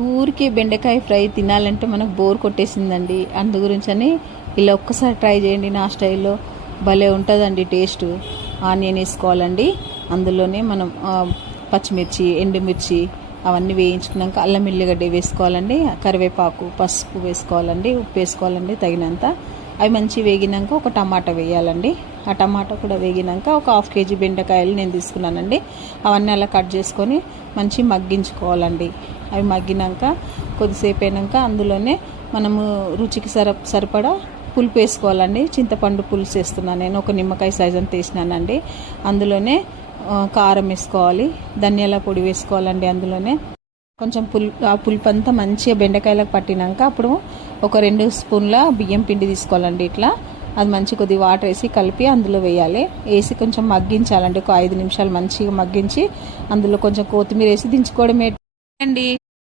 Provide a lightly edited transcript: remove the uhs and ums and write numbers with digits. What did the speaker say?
ఊరికే బెండకాయ ఫ్రై తినాలంటే మనకు బోర్ కొట్టేసిందండి. అందు గురించని ఇలా ఒక్కసారి ట్రై చేయండి నా స్టైల్లో. భలే ఉంటుందండి టేస్ట్. ఆనియన్ వేసుకోవాలండి, అందులోనే మనం పచ్చిమిర్చి, ఎండుమిర్చి అవన్నీ వేయించుకున్నాక అల్లం ఎల్లిగడ్డ వేసుకోవాలండి, కరివేపాకు, పసుపు వేసుకోవాలండి, ఉప్పు వేసుకోవాలండి తగినంత. అవి మంచి వేగినాక ఒక టమాటా వేయాలండి. ఆ టమాటా కూడా వేగినాక ఒక 1/2 కేజీ బెండకాయలు నేను తీసుకున్నానండి. అవన్నీ అలా కట్ చేసుకొని మంచి మగ్గించుకోవాలండి. అవి మగ్గినాక కొద్దిసేపు అయినాక అందులోనే మనము రుచికి సరిపడా పులుపు వేసుకోవాలండి. చింతపండు పులుసు వేస్తున్నాను నేను, ఒక నిమ్మకాయ సైజ్ అంత వేసినానండి. అందులోనే కారం వేసుకోవాలి, ధనియాల పొడి వేసుకోవాలండి. అందులోనే కొంచెం ఆ పులుపు అంతా మంచిగా బెండకాయలకు పట్టినాక అప్పుడు ఒక 2 స్పూన్ల బియ్యం పిండి తీసుకోవాలండి. ఇట్లా అది మంచి కొద్ది వాటర్ వేసి కలిపి అందులో వేయాలి. వేసి కొంచెం మగ్గించాలండి. ఒక 5 నిమిషాలు మంచిగా మగ్గించి అందులో కొంచెం కొత్తిమీర వేసి దించుకోవడమే అండి.